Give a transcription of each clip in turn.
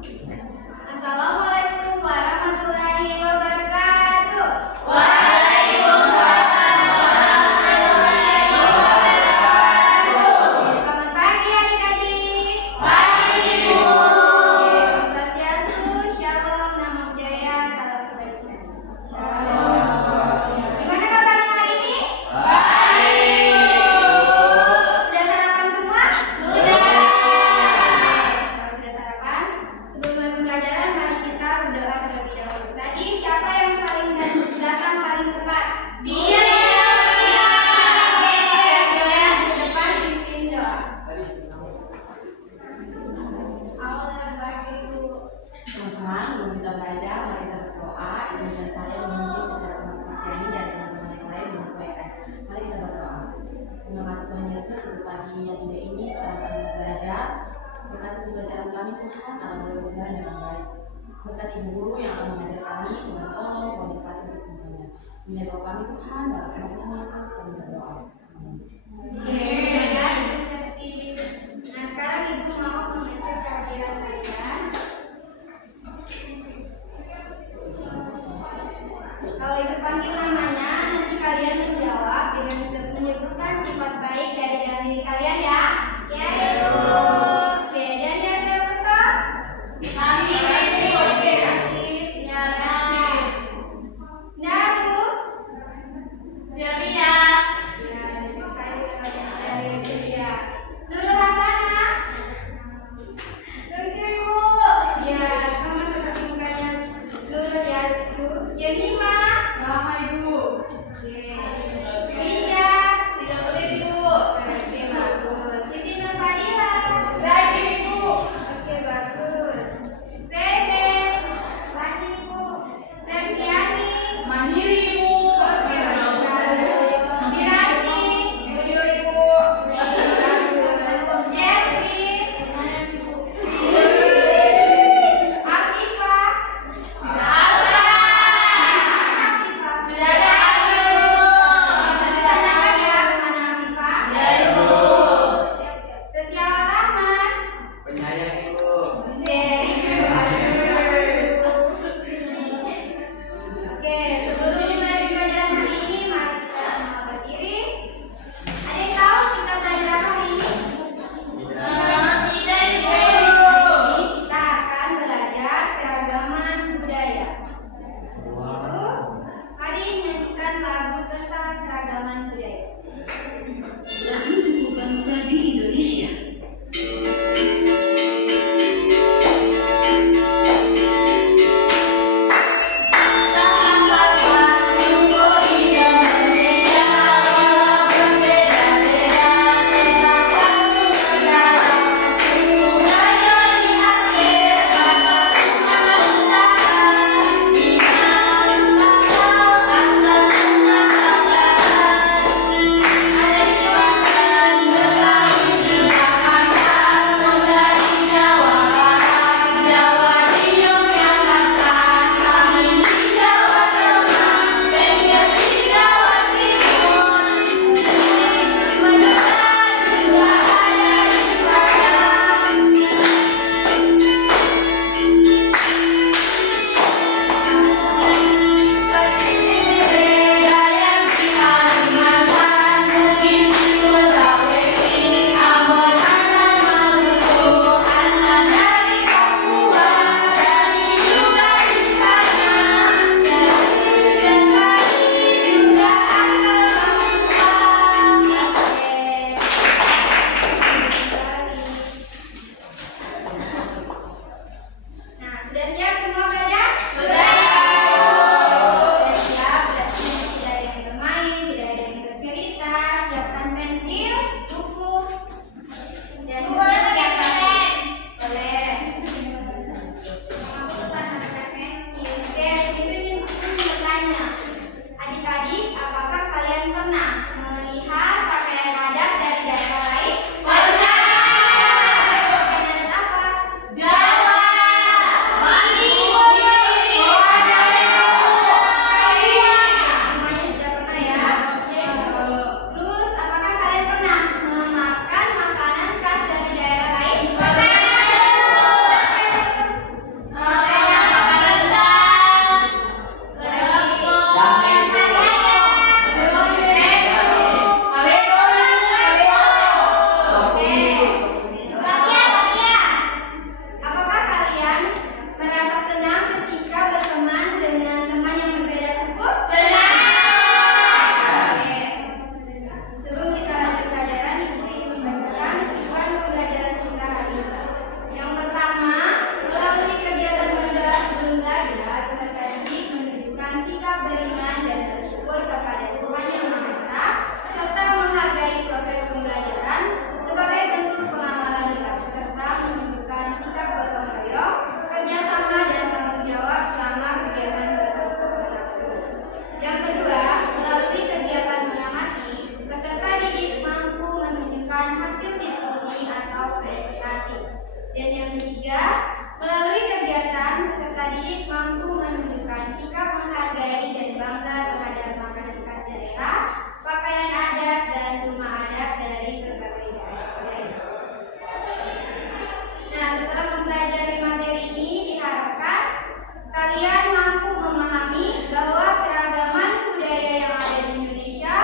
Assalamualaikum warahmatullahi wabarakatuh. Selamat pagi adik-adik. Om Swastiastu, Shalom, Namo Buddhaya, Salam Kebajikan. Gimana kabarnya hari ini? Sudah sarapan semua? Kalau sudah sarapan, sebelum mulai pembelajaran, mari kita berdoa terlebih dahulu. Tadi siapa yang paling datang paling cepat? Dia. Ke depan pimpin doa. Teman-teman, sebelum kita belajar, mari kita berdoa. Izinkan saya memimpin secara umat Kristiani dan teman-teman yang lain menyesuaikan. Mari kita berdoa. Terima kasih Tuhan Yesus untuk pagi yang indah ini. Sekarang kami belajar. Berkati pembelajaran kami Tuhan akan boleh berjalan dengan baik. Berkati ibu guru yang akan mengajar kami, Tuhan tolong memberkati untuk semuanya. Ini doa kami Tuhan dalam nama Tuhan Yesus kami berdoa. Amin. Nah, sekarang ibu mau mengajar kehadiran kalian. Kalau ibu panggil namanya, nanti kalian menjawab dengan menyebutkan sifat baik dari diri kalian ya. Ya, Ibu. Oke, dan yang saya buka. Kami Ibu. Kasih. Ya, nah, Bu. Ceria. Ya, cek sekali dari Ceria. Nurul Hasanah. Nurul didik mampu menunjukkan sikap menghargai dan bangga terhadap makanan khas daerah, pakaian adat, dan rumah adat dari berbagai daerah. Nah, setelah mempelajari materi ini diharapkan kalian mampu memahami bahwa keragaman budaya yang ada di Indonesia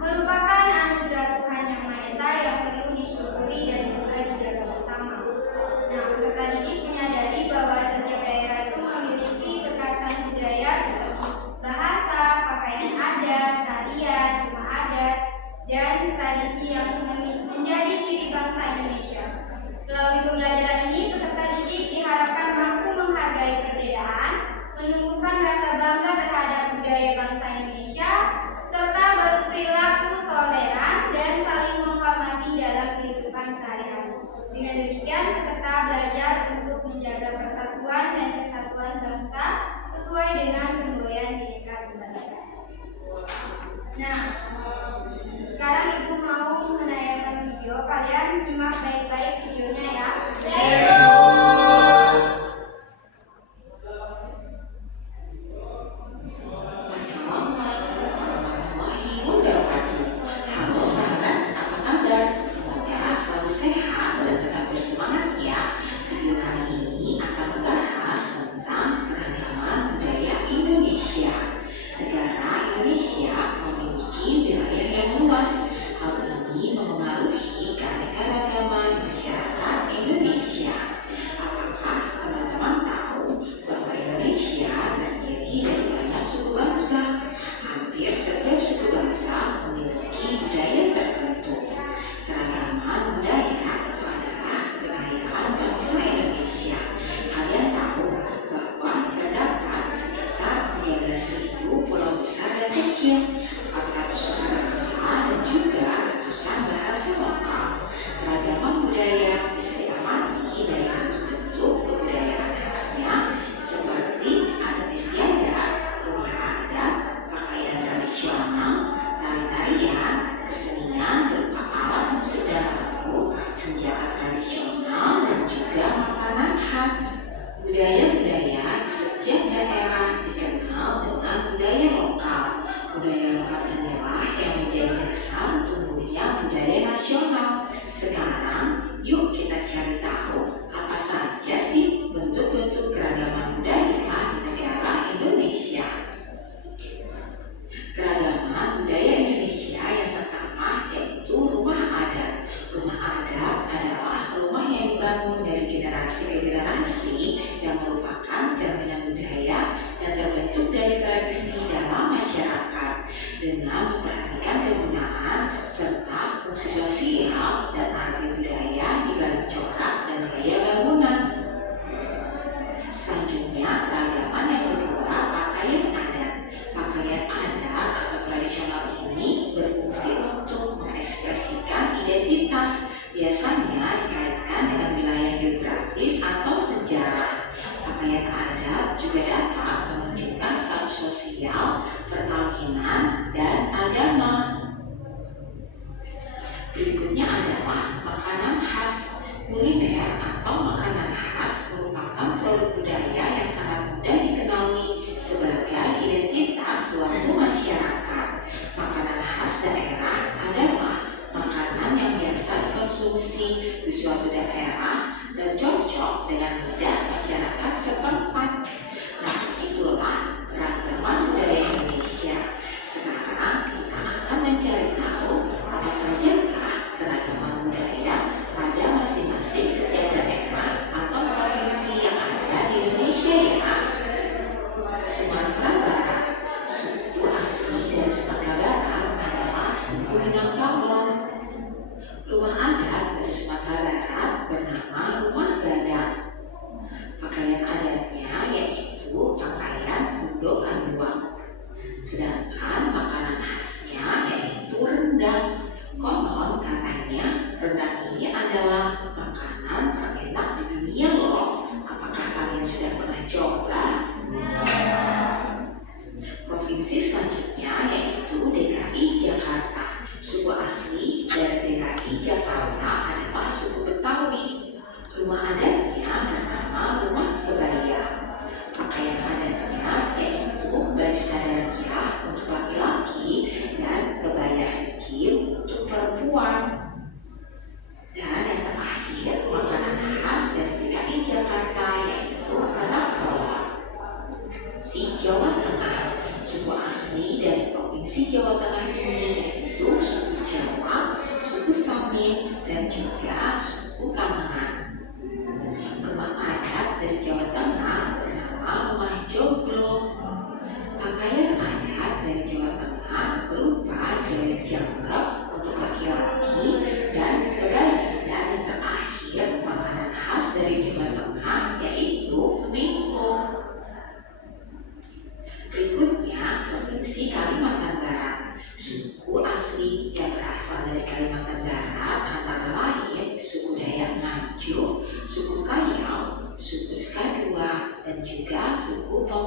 merupakan anugerah Tuhan Yang Maha Esa yang perlu disyukuri dan juga dijaga bersama. Nah, peserta didik menyadari bahwa setiap daerah itu memiliki kekhasan budaya seperti bahasa, pakaian adat, tarian, rumah adat, dan tradisi yang menjadi ciri bangsa Indonesia. Melalui pembelajaran ini, peserta didik diharapkan mampu menghargai perbedaan, menumbuhkan rasa bangga terhadap budaya bangsa Indonesia, serta berperilaku toleran dan saling menghormati dalam kehidupan sehari-hari. Dengan demikian, peserta belajar untuk menjaga persatuan dan kesatuan bangsa sesuai dengan semboyan Bhinneka Tunggal Ika. Nah, sekarang Ibu mau menayangkan video. Kalian simak baik-baik videonya ya. Assalamualaikum warahmatullahi wabarakatuh. Halo sahabat, apa kabar? Semoga selalu sehat dan tetap bersemangat ya. Video kali ini akan membahas tentang keragaman budaya Indonesia. Negara Indonesia memiliki wilayah yang luas. Hal ini mempengaruhi keanekaragaman masyarakat Indonesia. Apakah teman-teman tahu bahwa Indonesia terdiri dari banyak suku bangsa? Hampir setiap suku bangsa memiliki budaya tertentu. Keragaman budaya itu adalah kekayaan bangsa Indonesia. Kalian tahu bahwa terdapat sekitar 13.000 pulau besar dan kecil, 400 suku bangsa, dan juga ratusan bahasa lokal. Keragaman budaya bisa diamati dari bentuk-bentuk kebudayaan khasnya seperti adat istiadat, rumah adat, pakaian tradisional, tari-tarian, kesenian berupa alat musik dan lagu, senjata tradisional, dan juga makanan khas. Budaya-budaya di setiap daerah dikenal dengan budaya lokal. Budaya lokal inilah yang menjadi dasar tumbuhnya budaya nasional. Sekarang, yuk kita cari tahu apa saja sih bentuk-bentuk keragaman budaya di negara Indonesia. Keragaman budaya Indonesia yang pertama yaitu rumah adat. Rumah adat adalah rumah yang dibangun dari generasi ke generasi yang merupakan jaminan budaya yang terbentuk dari tradisi dalam masyarakat dengan memperhatikan kegunaan serta fungsi sosial dan arti budaya di balik corak dan gaya bangunan. Selanjutnya, keragaman yang kedua, pakaian adat. Pakaian adat atau tradisional ini berfungsi untuk mengekspresikan identitas, biasanya dikaitkan dengan wilayah geografis atau sejarah. Pakaian adat juga dapat menunjukkan status sosial, perkawinan, dan agama. Berikutnya adalah makanan khas. Kuliner atau makanan khas merupakan produk budaya yang sangat mudah dikenali sebagai identitas suatu masyarakat. Makanan khas daerah adalah makanan yang biasa dikonsumsi di suatu daerah dan cocok dengan lidah masyarakat setempat. Nah, itulah keragaman budaya Indonesia. Sekarang kita akan mencari tahu apa sajakah keragaman budaya pada masing-masing setiap daerah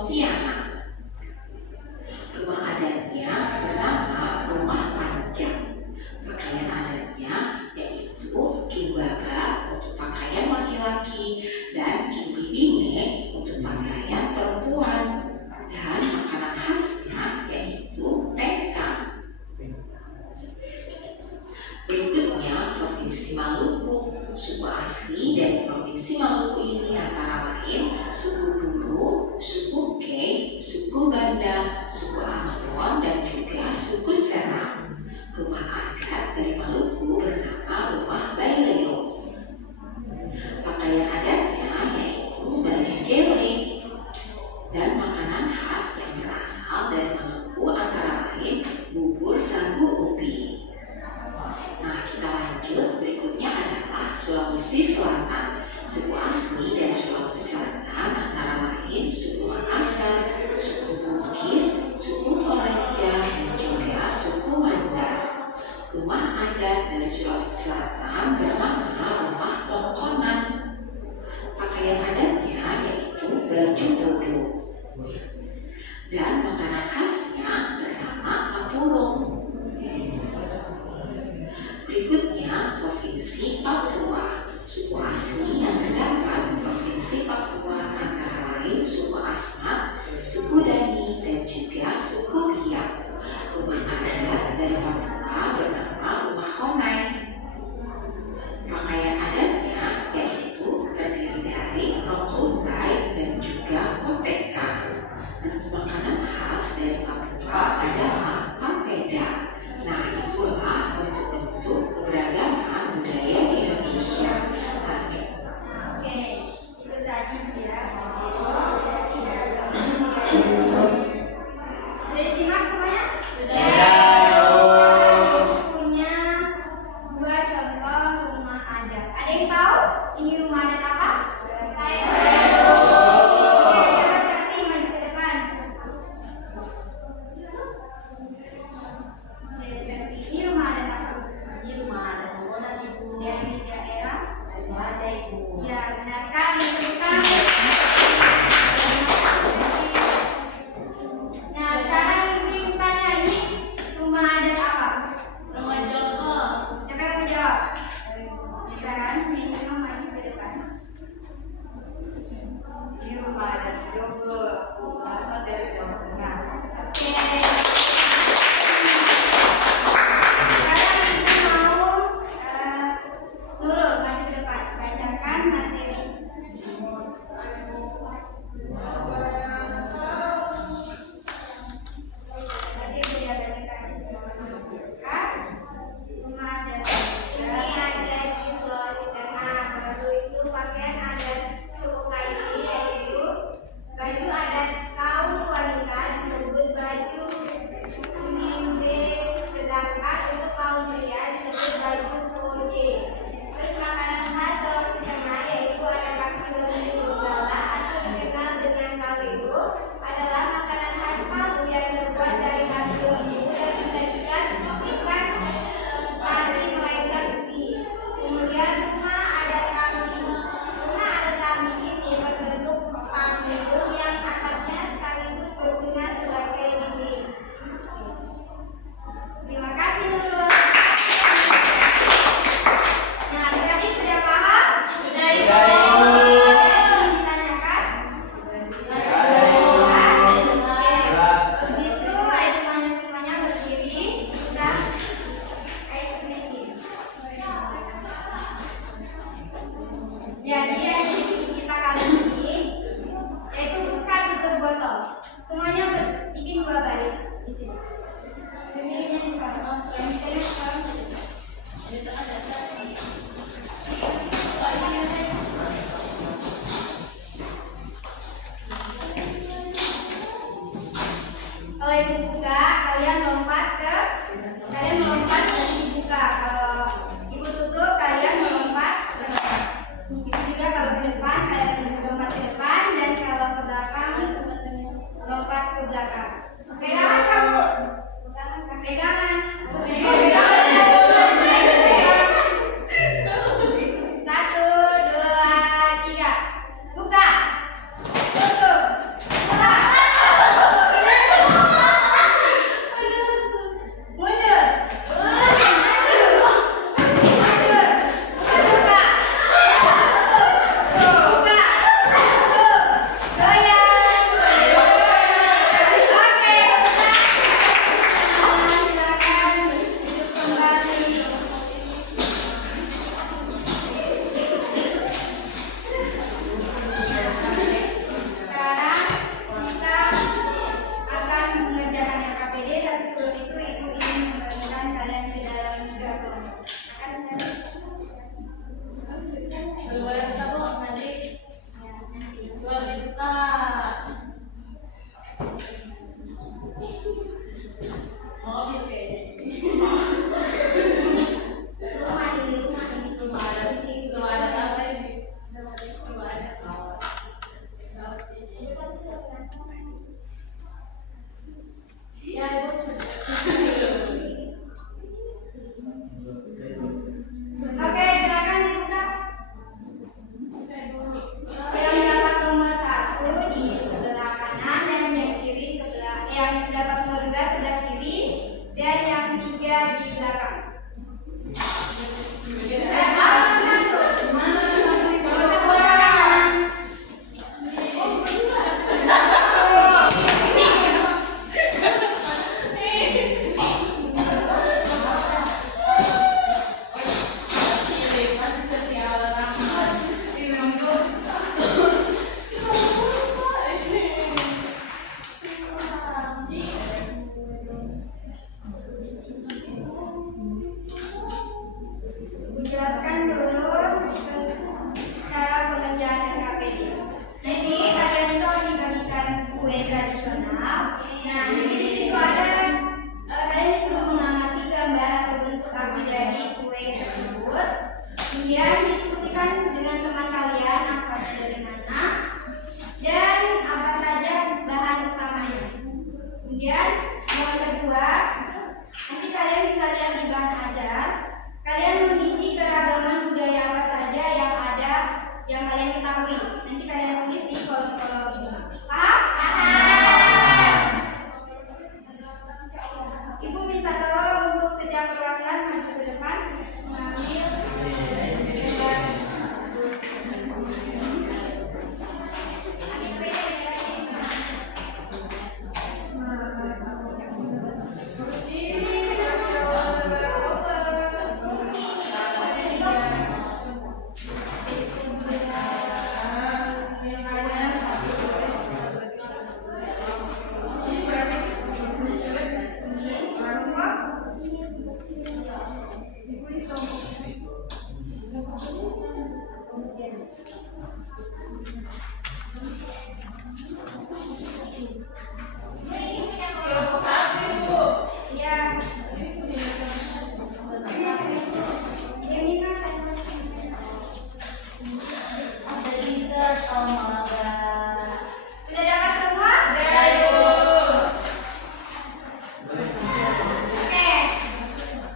Pontianak. Rumah adatnya bernama Rumah Panjang. Pakaian adatnya yaitu kimbaga untuk pakaian laki-laki dan kimbibine untuk pakaian perempuan. Dan makanan khasnya yaitu tekam. Berikutnya Provinsi Maluku. Suku asli dari Provinsi Maluku ini antara lain suku Buru, suku Kei, suku Banda, suku Ambon, dan juga suku Seram. Rumah adat dari Maluku bernama Rumah Baileo. Pakaian adatnya yaitu baju jele. Dan makanan khas yang berasal dari Maluku antara lain bubur sagu ubi. Nah, kita lanjut. Berikutnya adalah Sulawesi Selatan. Suku asli dari Sulawesi Selatan antara lain suku Makassar, suku Bugis, suku Toraja, dan juga suku Mandar. Rumah adat dari Sulawesi Selatan bernama Rumah Tongkonan. Pakaian adatnya yaitu baju dodo. Dan makanan khasnya bernama kapurung. Berikutnya Provinsi Papua. Suku asli yang terdapat di Provinsi Papua antara lain suku Asmat, suku Dani, dan juga suku Biak. Rumah adat dari Papua bernama Rumah Honai. Pakaian adatnya yaitu terdiri dari rok lumbai dan juga koteka. Dan makanan khas dari Papua adalah papeda. Nah, itulah bentuk-bentuk keberagaman budaya di Indonesia. Oke, itu tadi dia dari beragam budaya. Sudah disimak semuanya? Sudah. Punya dua contoh rumah adat. Ada yang tahu ini rumah adat apa? Saya. Oke, coba Sakti maju ke depan. Ini rumah adat apa? Ini rumah adat Monas Ibu. Dari daerah? Dari Toraja Ibu. Ya, benar sekali. Bukan. Nah, sekarang Ibu tanya ini rumah adat apa? Rumah Joko. Siapa yang mau jawab? Silakan, ini cuma maju ke depan. Ini rumah adat Joko. Berasal dari Jawa Tengah. Oke. Sekarang kita mau Nurul maju ke depan. Bacakan materi. Nanti Buya bacakan. Kas, rumah adat. Ini ada di Sulawesi Tengah. Baru itu pakaian adat suku Kaili yaitu baju adat kaum wanita disebut baju nimbe, sedangkan untuk kaum pria disebut baju koje. Terus makanan khas Sulawesi Tengah yaitu ada kaki lembu gala atau dikenal dengan kaleo adalah makanan khas Palu yang terbuat dari kaki lembu dan disajikan bukan nasi melainkan ubi. Kemudian rumah adat kambing. Rumah adat kambing ini berbentuk panggung yang atapnya sekaligus berguna sebagai dinding. Terima kasih Nurul. Nah, tadi sudah paham? Sudah. Ada yang ditanyakan? Jelas. Begitu, ayo semuanya berdiri. Kita ayo berdiri. Jadi kita kali ini yaitu buka tutup botol. Semuanya bikin dua baris di sini. Ini di sana, yang di sini sekarang. Kalau ibu buka, kalian melompat dari dibuka. Kalau ibu tutup, kalian melompat ke depan. Itu juga kalau ke depan, kalian melompat ke depan, dan kalau ke belakang, lompat ke belakang. Pegangan kamu. Pegangan. Satu, dua, tiga. Buka. Tutup. Buka. Nah, nanti di situ ada kalian disuruh mengamati gambar atau bentuk asli dari kue tersebut. Kemudian diskusikan dengan teman kalian asalnya dari mana dan apa saja bahan utamanya. Kemudian yang kedua, nanti kalian bisa lihat di bahan ajar. Kalian mengisi keragaman budaya apa saja yang ada yang kalian ketahui. Nanti kalian tulis di kolom-kolom ini. Paham? Ibu minta tolong untuk setiap perwakilan maju ke depan mengambil gambar. Sudah dapat semua? Oke,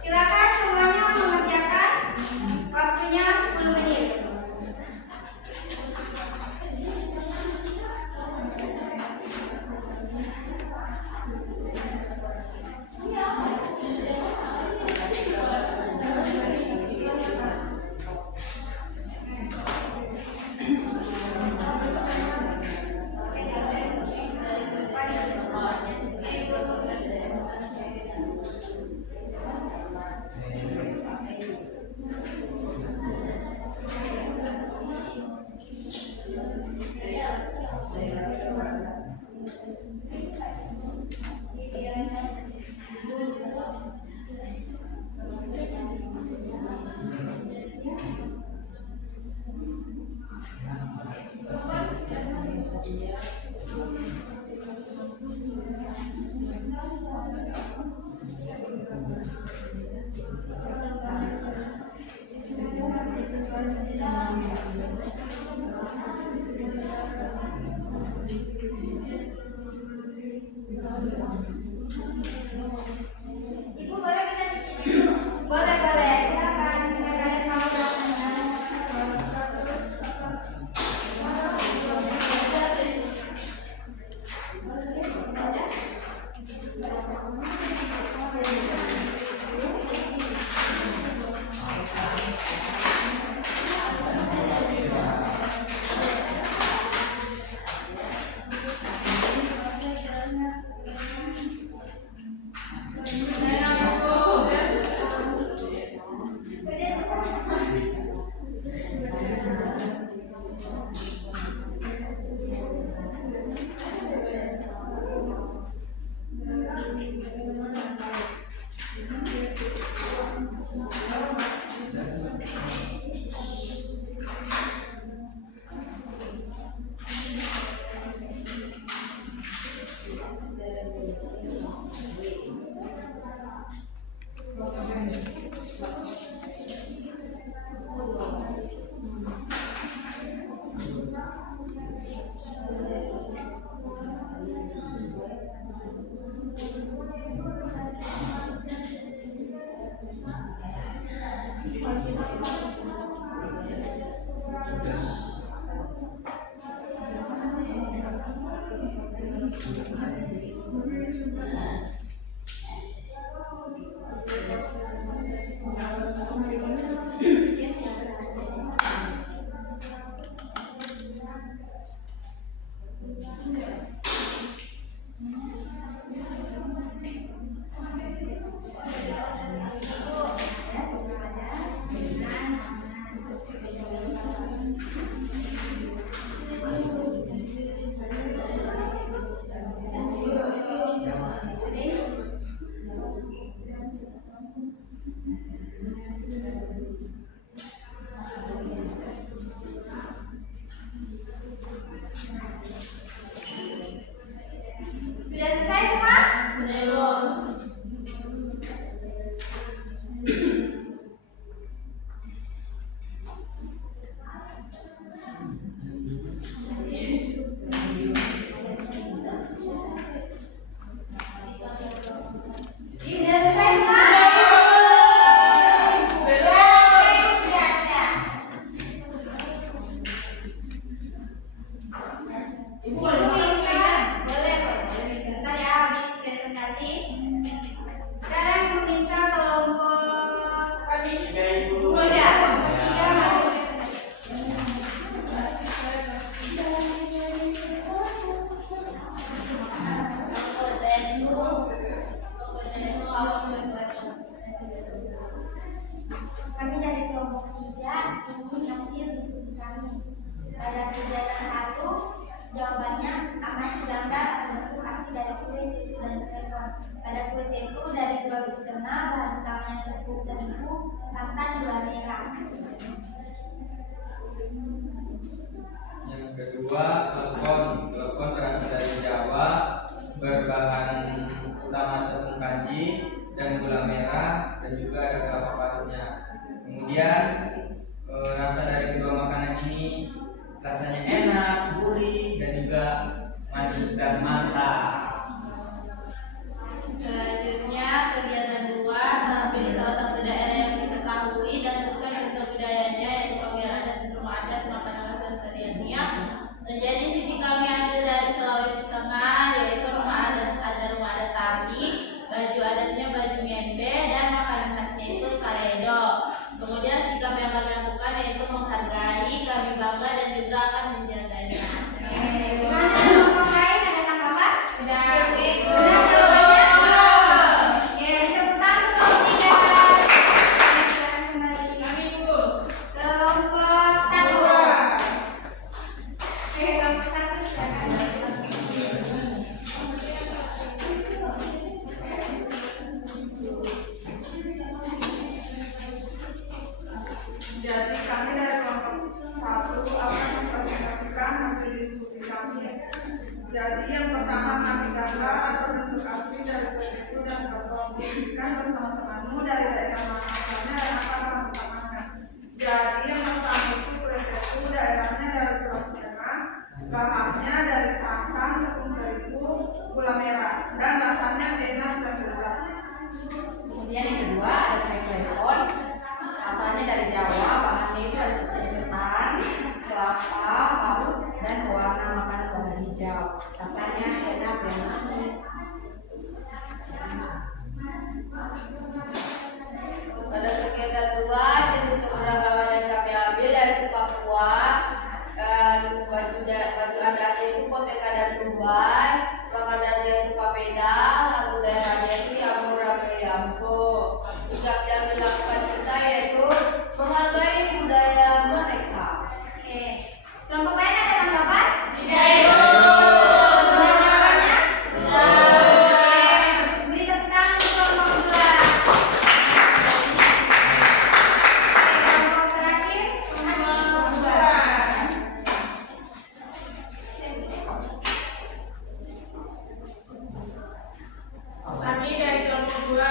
silakan semuanya mengerjakan. Waktunya 10 menit. Ibu boleh kita cicip dulu? Boleh, silakan. Jika kalian mau Ini Ibu boleh ngomong? Boleh kok. Sebentar ya habis presentasi. Sekarang Ibu minta kelompok 2 ya. Kelompok 3 maju presentasi. Kami dari kelompok 3, ini hasil diskusi kami. Pada kegiatan 1, jawabannya aman, gambar, bentuk asli dari kulit, itu dan telepon. Pada kulit itu dari Sulawesi Tengah, bahan utamanya tepung terigu, santan, gula merah. Yang kedua, telepon. Telepon berasal dari Jawa, berbahan utama tepung kanji dan gula merah, dan juga ada kelapa parutnya. Kemudian rasa dari kedua makanan ini rasanya enak, gurih, dan juga manis dan mantap. Selanjutnya kegiatan 2, pilih salah satu daerah yang diketahui dan teruskan bentuk budayanya yaitu pakaian adat, rumah adat, makanan khas dan tariannya. Menjadi sini kami ambil dari Sulawesi Tengah yaitu rumah adat Tabi, baju adatnya baju Miembe dan makanan khasnya itu kaledo. Kemudian sikap yang kami lakukan yaitu menghargai, kami bangga dan juga akan menjaganya. Gimana kelompok lain, ada tanggapan? Sudah. Sudah jawabannya? Oke, tepuk tangan untuk kelompok 3. Silakan kembali. Kelompok 1. Oke, kelompok 1 silakan. Jadi kami dari kelompok 1 akan mempresentasikan hasil diskusi kami. Jadi yang pertama kami gambar atau bentuk asli dari kulit itu dan potong. Berikan bersama temanmu dari daerah mana asalnya dan apa bahan utamanya. Jadi yang pertama itu kulit itu daerahnya dari Sulawesi Tengah, bahannya dari santan, tepung terigu, gula merah, dan rasanya enak dan lezat. Kemudian yang kedua ada telepon. Asalnya dari Jawa, bahannya itu ada tepung ketan, kelapa, parut, dan pewarna makanan warna hijau. Rasanya enak dan manis. Pada kegiatan 2, jenis keberagaman yang kami ambil yaitu Papua, baju adat itu Koteka dan Dubai, makanannya itu papeda, lalu daerahnya itu Yamko. Sikap yang dilakukan kita yaitu menghargai budaya mereka. Oke. Kelompok lain ada tanggapan? Tidak, Ibu. Sudah jawabannya? Sudah. Oke. Beri tepuk tangan untuk kelompok 2. Oke, kelompok terakhir, kelompok 2. Kami dari kelompok 2.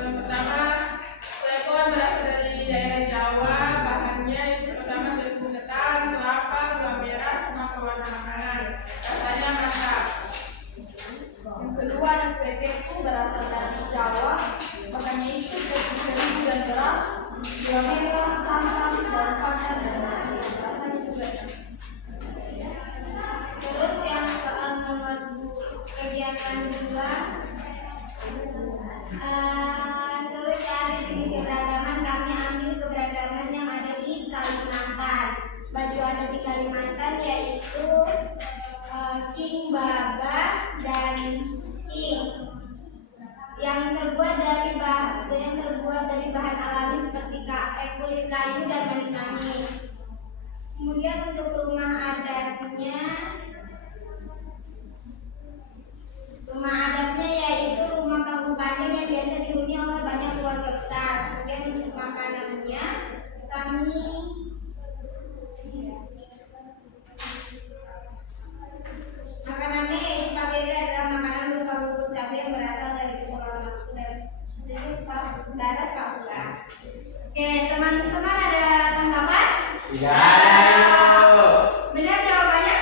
Yang pertama, telepon berasal dari daerah Jawa, bahannya itu pertama tepung ketan, kelapa, gula merah, sama pewarna makanan. Rasanya mantap. Yang kedua, PT itu berasal dari Jawa, makanya itu tepung terigu dan beras, gula merah, santan, dan panas dan manis. Rasanya juga enak. Terus yang soal nomor kegiatan 2, suruh cari jenis keberagaman. Kami ambil keberagaman yang ada di Kalimantan. Baju ada di Kalimantan yaitu King, Baba, dan King yang terbuat dari bahan alami seperti kulit kayu dan manik-manik. Kemudian untuk rumah adatnya yaitu rumah panggung panjang yang biasa dihuni oleh banyak keluarga besar. Kemudian untuk makanannya yaitu papeda adalah makanan berupa bubur sapi yang berasal dari Kepulauan Maluku dan darat Papua. Oke, teman-teman ada tanggapan? Tidak. Benar jawabannya?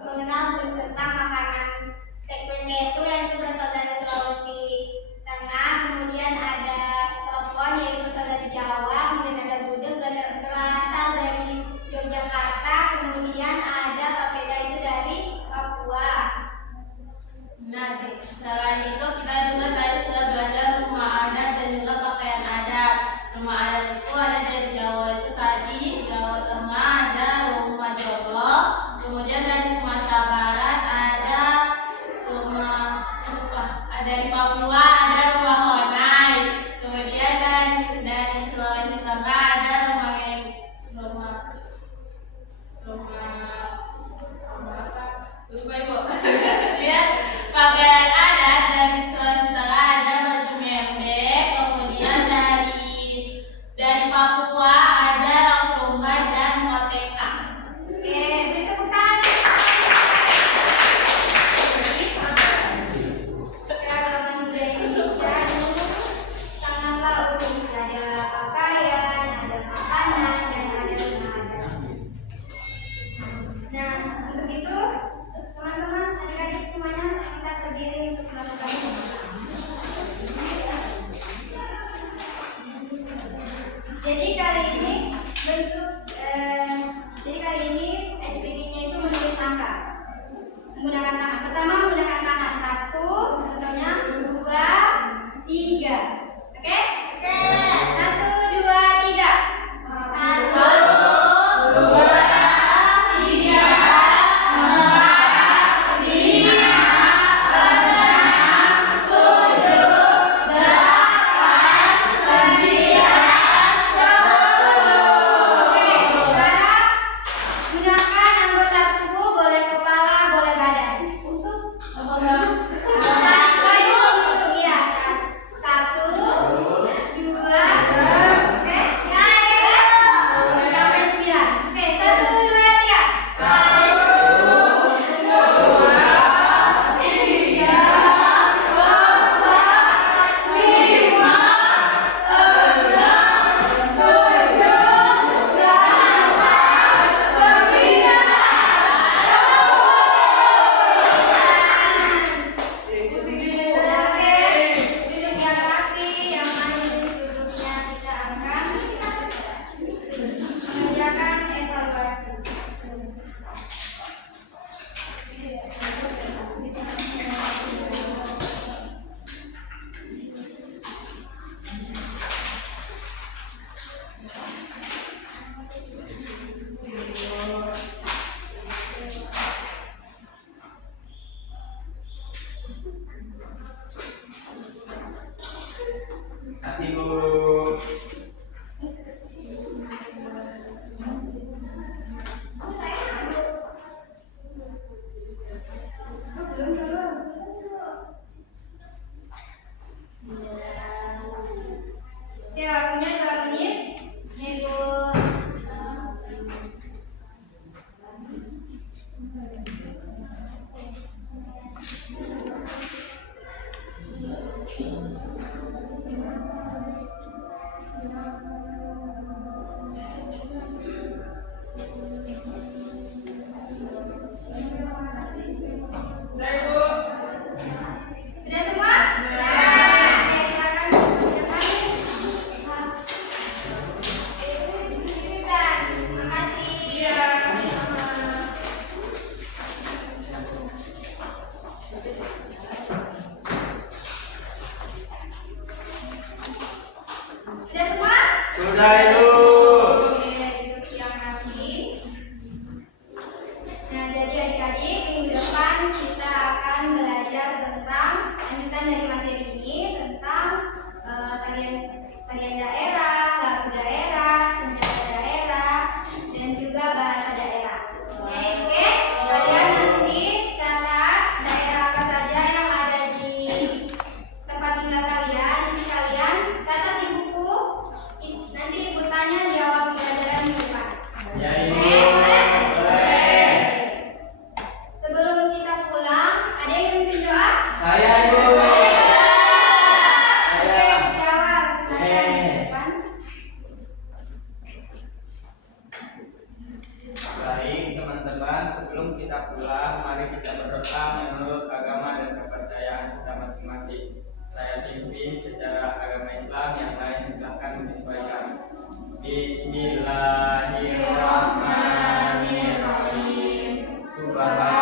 mengenal tentang makanan tekwende itu yang itu berasal dari Sulawesi Tengah, kemudian ada telepon yaitu berasal dari Jawa, kemudian ada gudeg berasal dari Yogyakarta, kemudian ada papeda itu dari Papua. Nah, selain itu kita juga tadi sudah belajar rumah adat dan juga pakaian adat. Rumah adat itu ada dari Jawa itu tadi, Jawa Tengah ada rumah Joglo, kemudian dari Sumatera Barat ada rumah dari Papua ada rumah Honai, kemudian dari Sulawesi Tengah ada rumah lupa ibu. Ya, pakaian adat dari Sulawesi Tengah ada baju membek, kemudian dari Papua ada rok rumbai dan moteka. Oke, beri tepuk tangan. Keragaman budaya Indonesia itu sangatlah unik. Ada pakaian, ada makanan, dan ada rumah adat. Nah, untuk itu teman-teman, adik-adik semuanya kita berdiri untuk melakukan Jadi kali ini SPG-nya itu menulis angka menggunakan tangan. Pertama menggunakan tangan 1, contohnya 2, 3. Oke? 1, 2, 3. 1, pula, mari kita berdoa menurut agama dan kepercayaan kita masing-masing. Saya pimpin secara agama Islam, yang lain silahkan menyesuaikan. Bismillahirrahmanirrahim. Subhanallah.